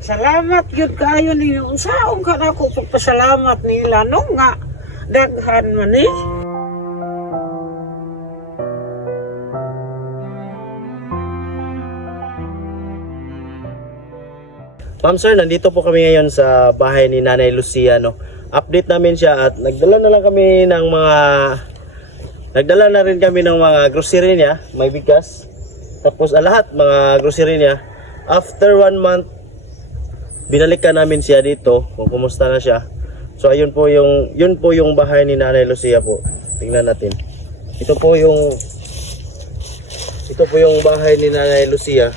Salamat yun kayo ninyo. Unsaon ka na ako pagpasalamat nila no nga daghan man eh. Ma'am sir, nandito po kami ngayon sa bahay ni Nanay Lucia no. Update namin siya at nagdala na lang kami ng mga nagdala na rin kami ng mga grocery niya, may bigas. Tapos ah, lahat mga grocery niya. After one month, binalikan namin siya dito kung kumusta na siya. So ayun po yung yun po yung bahay ni Nanay Lucia po. Tingnan natin. Ito po yung ito po yung bahay ni Nanay Lucia.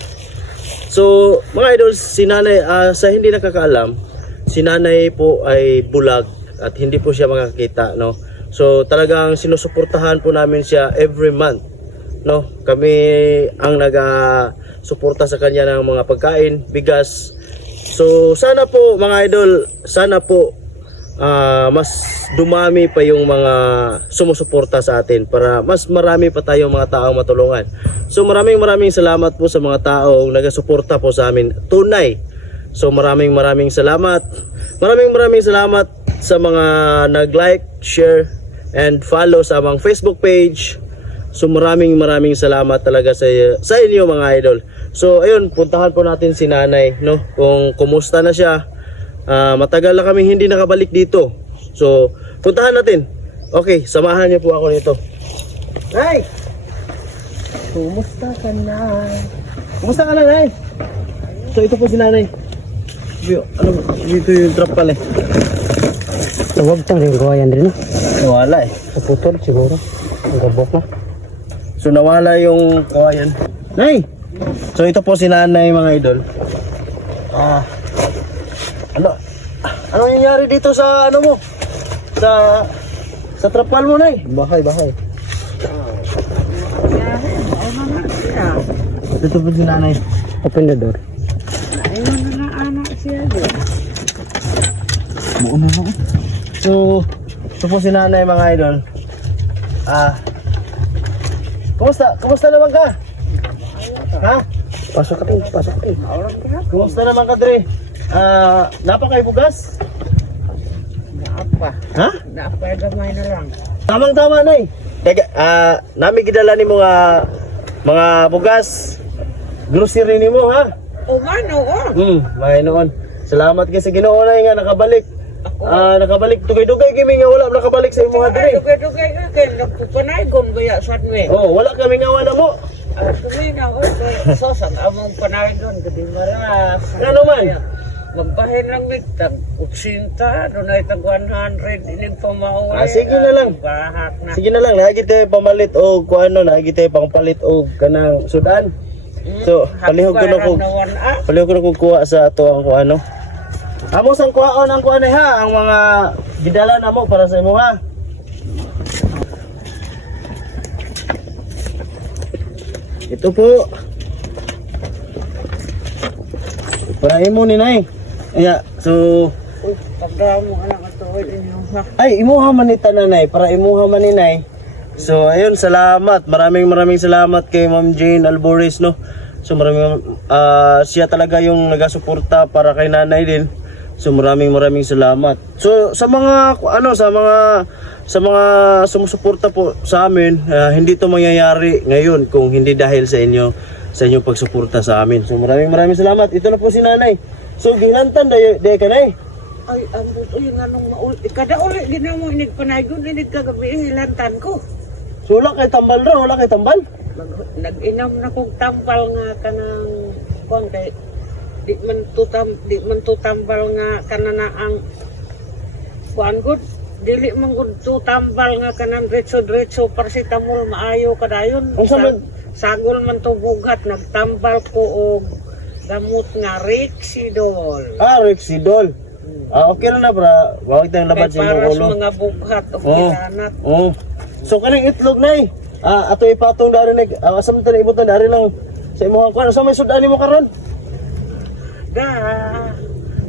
So, mga idol, si nanay, ah, sa hindi nakakaalam, si nanay po ay bulag at hindi po siya makakita, no? So, talagang sinusuportahan po namin siya every month, no? Kami ang naga-suporta sa kanya ng mga pagkain, bigas. So, sana po, mga idol, sana po ah, mas dumami pa yung mga sumusuporta sa atin para mas marami pa tayong mga taong matulungan. So maraming maraming salamat po sa mga taong nagasuporta po sa amin. Tunay. So maraming maraming salamat. Maraming maraming salamat sa mga nag-like, share, and follow sa amang Facebook page. So maraming maraming salamat talaga sa sa inyo mga idol. So ayun, puntahan po natin si Nanay, no? Kung kumusta na siya. Ah, matagal na kami hindi nakabalik dito. So, puntahan natin. Okay, samahan niyo po ako nito. Nay! Kumusta ka na? Kumusta ka na, Nay? So, ito po si Nanay. Bio, ano, dito yung trap pala eh. Huwag tang rin gawa yan rin. Nawala eh. Naputol siguro. Ang gabok na. So, nawala yung kawayan. Nay! So, ito po si Nanay, mga idol. Ah, ano? Ano nangyayari dito sa ano mo? Sa sa trapal mo, Nay? Bahay, bahay. Siya. Ito po si Nanay. Open the door. Ayun na na anak siya. di. Buo na. So, ito po si nanay mga idol. Ah, kumusta? Kumusta naman ka? Ha? Pasok ka rin, pasok ka. Kumusta naman ka, Dre? Ah, napa kay bugas? Naapa. Ha? Naapa gamay na lang. Tamang tama, nay. Teka, ah, nami gidala ni mga mga bugas. Grocery ni mo, ha? O oh. Hmm, may noon. Salamat kay sa Ginoo na nga nakabalik. Ah, nakabalik dugay-dugay kami nga wala nakabalik sa imong Ay, Dre. dugay-dugay ka kay nagpupanay kon baya sa nwe. Oh, wala kami nga wala mo. Ah, tumina o sos ang among panay doon gadi maras. Ano man? Magbahin lang mitag utsinta, doon ay tag 100 ining pamauwi. Ah, sige na lang. Bahak na. Sige na lang, lagi tayo pamalit o kung ano, lagi tayo pangpalit o kanang sudan. So, palihog ko na kung ah. palihog ko na kung kuha sa ato ang kung ano. Amo sang kuhaon ang kuha ha, ang mga gidala na mo para sa imo ha. Ito po. Para imo ni nay. Aya, so Uy, mo anak ato ay, imuha man ni tananay para imuha man ni nay. So, ayun, salamat. Maraming maraming salamat kay Ma'am Jane Alboris, no. So, maraming ah, siya talaga yung nagasuporta para kay nanay din. So, maraming maraming salamat. So, sa mga ano, sa mga sa mga sumusuporta po sa amin, ah, hindi to mangyayari ngayon kung hindi dahil sa inyo sa inyong pagsuporta sa amin. So, maraming maraming salamat. Ito na po si nanay. So, gilantan dayo day ka nay. Ay, ang uy nga nung maul. Kada uli din mo inig panagon inig kagabi hilantan ko. So, wala kay tambal ron, wala kay tambal. Nag-inom na kong tampal nga kanang kuan kay di man tutam di man tutambal nga kanana ang kuan gud dili man gud tutambal nga kanang diretso diretso paracetamol maayo kadayon man- sagol man to bugat nagtambal ko og gamot nga Rexidol Ah, Rexidol. Ah, okay na na, bra. Wag tayong labad sa imong sa ulo. mga bugat o Oo. kilanat Oo. So, kaning itlog na eh. Ah, ato ipatong dari na. Ah, asa man tayo ibutan dari lang sa imong kuan. Sa may sudan mo karon? da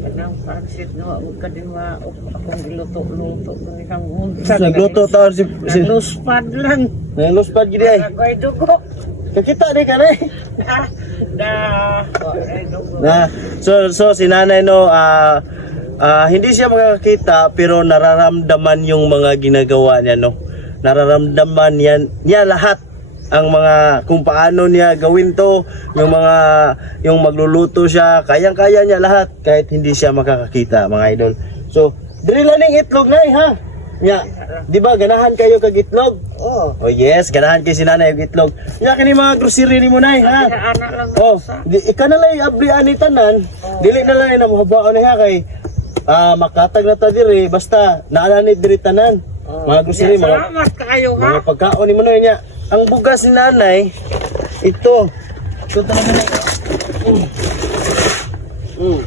kanang pansit nga ug kadima og akong giluto-luto ng isang unsa Nagluto taon si si Naluspad lang. Naluspad gid ay. Nagay dugo. Kakita ni ka na eh. Dugo. Na, so so si nanay no ah ah, hindi siya makakita pero nararamdaman yung mga ginagawa niya no. Nararamdaman niya, niya lahat ang mga kung paano niya gawin to, yung mga yung magluluto siya, kayang-kaya niya lahat kahit hindi siya makakakita mga idol. So, diri lang ning itlog nay ha. Nya, di ba ganahan kayo kag itlog? Oh, Oh yes, ganahan kay si nanay og itlog. Nya kini mga grocery ni mo nay ha. Oh, di, ika na lang abli ani tanan. Dili na lang na mahabaan niya kay ah makatag na ta diri basta naala ni diri tanan. Oh. Mga grocery, mga Salamat kayo ha. mga pagkaon ni mo na niya. Ang bugas ni nanay ito. Ito talaga na. Mm. Mm.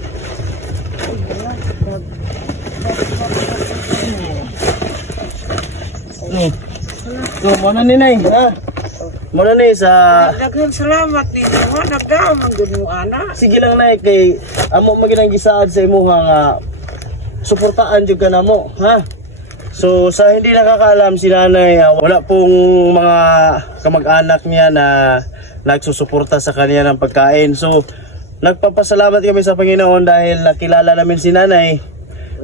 Mm. So, muna ni nay, ha? Muna ni sa Daghang salamat dito ha. Nagdamang mo ana. sige lang na kay amo maginang gisaad sa imuha nga suportaan jud ka namo ha so sa hindi nakakaalam si nanay ah, wala pong mga kamag-anak niya na nagsusuporta sa kanya ng pagkain so nagpapasalamat kami sa Panginoon dahil nakilala namin si nanay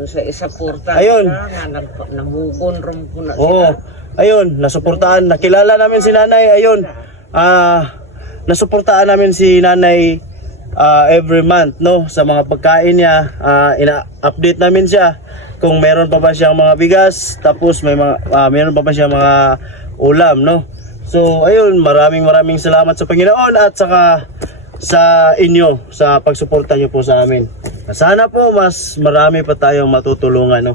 Sa isa porta. Ayun. Nagpa- namugon ron po na Oo. Ayun, nasuportaan. Nakilala namin si nanay. Ayun. Ah, nasuportaan namin si nanay ah, every month, no? Sa mga pagkain niya. Ah, ina-update namin siya kung meron pa ba siyang mga bigas. Tapos may mga, ah, meron pa ba siyang mga ulam, no? So, ayun, maraming maraming salamat sa Panginoon at saka sa inyo sa pagsuporta niyo po sa amin. Sana po mas marami pa tayong matutulungan no.